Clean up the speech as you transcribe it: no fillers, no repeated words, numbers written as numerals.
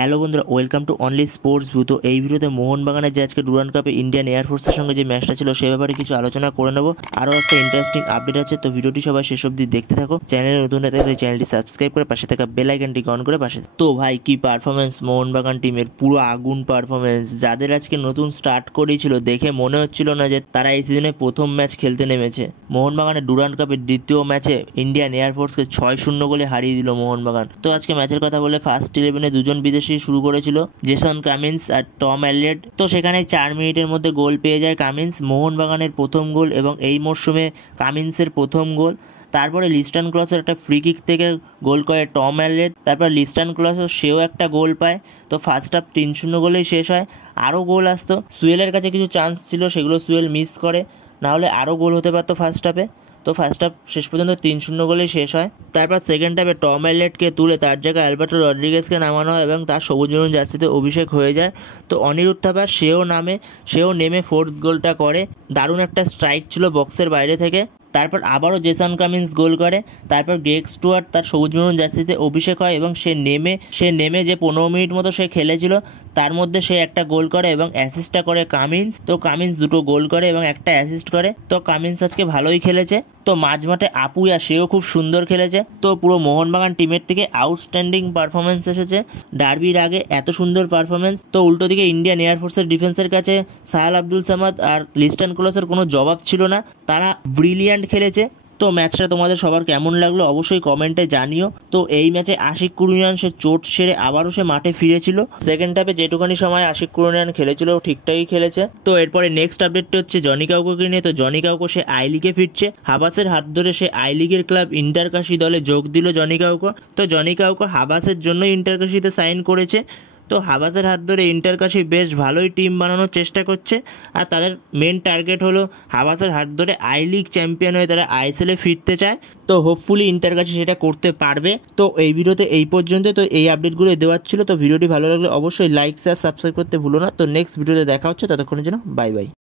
Hello বন্ধুরা, welcome to only sports view. তো এই ভিডিওতে মোহনবাগানের যে আজকে ডুরান্ড কাপে ইন্ডিয়ান এয়ারফোর্সের সঙ্গে যে ম্যাচটা ছিল সে ব্যাপারে কিছু আলোচনা করে নেব। আরও একটা ইন্টারেস্টিং আপডেট আছে, তো ভিডিওটি সবাই শেষ অবধি দেখতে থাকো। চ্যানেলে নতুন হয়ে থাকলে চ্যানেলটি সাবস্ক্রাইব করে পাশে থাকা বেল আইকনটি অন করে পাশে। তো ভাই কি পারফরমেন্স মোহনবাগান টিমের, পুরো আগুন পারফরমেন্স। যাদের আজকে নতুন স্টার্ট করেছিল দেখে মনে হচ্ছিল না যে তারা এই সিজনে প্রথম ম্যাচ খেলতে নেমেছে। মোহনবাগানের ডুরান্ড কাপের দ্বিতীয় ম্যাচে ইন্ডিয়ান এয়ারফোর্সকে 6-0 গোলে হারিয়ে দিল মোহনবাগান। তো আজকে ম্যাচের কথা বলে ফার্স্ট 11-এ দুজন বিদেশি শুরু করেছিল, জেসন কামিন্স আর টম এলিয়ট। তো সেখানে 4 মিনিটের মধ্যে গোল পেয়ে যায় কামিন্স, মোহনবাগানের প্রথম গোল এবং এই মরশুমে কামিন্সের প্রথম গোল। তারপরে লিস্টন ক্লসের একটা ফ্রি কিক থেকে গোল করে টম এলিয়ট। তারপর লিস্টন ক্লসও সেও একটা গোল পায়। তো ফার্স্ট হাফ 3-0 গোলেই শেষ হয়। আরও গোল আসতো, সুয়েলের কাছে কিছু চান্স ছিল, সেগুলো সুয়েল মিস করে, নাহলে আরও গোল হতে পারতো ফার্স্ট হাফে। তো ফার্স্ট হাফ শেষ পর্যন্ত 3-0 গোলেই শেষ হয়। তারপর সেকেন্ড হাফে টম এলিয়টকে তুলে তার জায়গায় অ্যালবার্টো রড্রিগেজকে নামানো হয় এবং তার সবুজ মেরুন জার্সিতে অভিষেক হয়ে যায়। তো অনিরুদ্ধ থাপা সেও নেমে ফোর্থ গোলটা করে। দারুণ একটা স্ট্রাইক ছিল বক্সের বাইরে থেকে। তারপর আবারও জেসন কামিন্স গোল করে। তারপর গ্রেগ স্টুয়ার্ট তার সবুজ মেরুন জার্সিতে অভিষেক হয় এবং সে নেমে যে 15 মিনিট মতো সে খেলেছিল তার মধ্যে সে একটা গোল করে এবং অ্যাসিস্টটা করে কামিন্স। তো কামিন্স দুটো গোল করে এবং একটা অ্যাসিস্ট করে। তো কামিন্স আজকে ভালোই খেলেছে। তো মাঝমাঠে আপুয়া সেও খুব সুন্দর খেলেছে। তো পুরো মোহনবাগান টিমের থেকে আউটস্ট্যান্ডিং পারফরমেন্স এসেছে ডার্বির আগে, এত সুন্দর পারফরমেন্স। তো উল্টো দিকে ইন্ডিয়ান এয়ারফোর্সের ডিফেন্সের কাছে সাহাল আব্দুল সামাদ আর লিস্টন ক্লসের কোনো জবাব ছিল না, তারা ব্রিলিয়ান্ট খেলেছে। তো ম্যাচটা তোমাদের সবার কেমন লাগলো অবশ্যই কমেন্টে জানিও। তো এই ম্যাচে আশিক কুরিয়ান সে চোট সেরে আবারও সে মাঠে ফিরেছিল। সেকেন্ড হাফে যেটুখানি সময় আশিক কুরিয়ান খেলেছিল ঠিকঠাকই খেলেছে। তো এরপরে নেক্সট আপডেটটা হচ্ছে জনি কাউকে নিয়ে। তো জনি কাউকে সে আই লিগে ফিরছে, হাবাসের হাত ধরে সে আই লিগের ক্লাব ইন্টারকাশি দলে যোগ দিল জনি কাউকে। তো জনি কাউকে হাবাসের জন্য ইন্টারকাশিতে সাইন করেছে। তো হাবাসের হাত ধরে ইন্টারকাশি বেশ ভালোই টিম বানানোর চেষ্টা করছে, আর তাদের মেন টার্গেট হলো হাবাসের হাত ধরে আই লিগ চ্যাম্পিয়ন হয়ে তারা আইএসএলে ফিরতে চায়। তো হোপফুলি ইন্টারকাশি সেটা করতে পারবে। তো এই ভিডিওতে এই পর্যন্ত। তো এই আপডেটগুলো দেওয়ার ছিল। তো ভিডিওটি ভালো লাগলে অবশ্যই লাইক শেয়ার সাবস্ক্রাইব করতে ভুলো না। তো নেক্সট ভিডিওতে দেখা হচ্ছে, ততক্ষণের জন্য বাই বাই।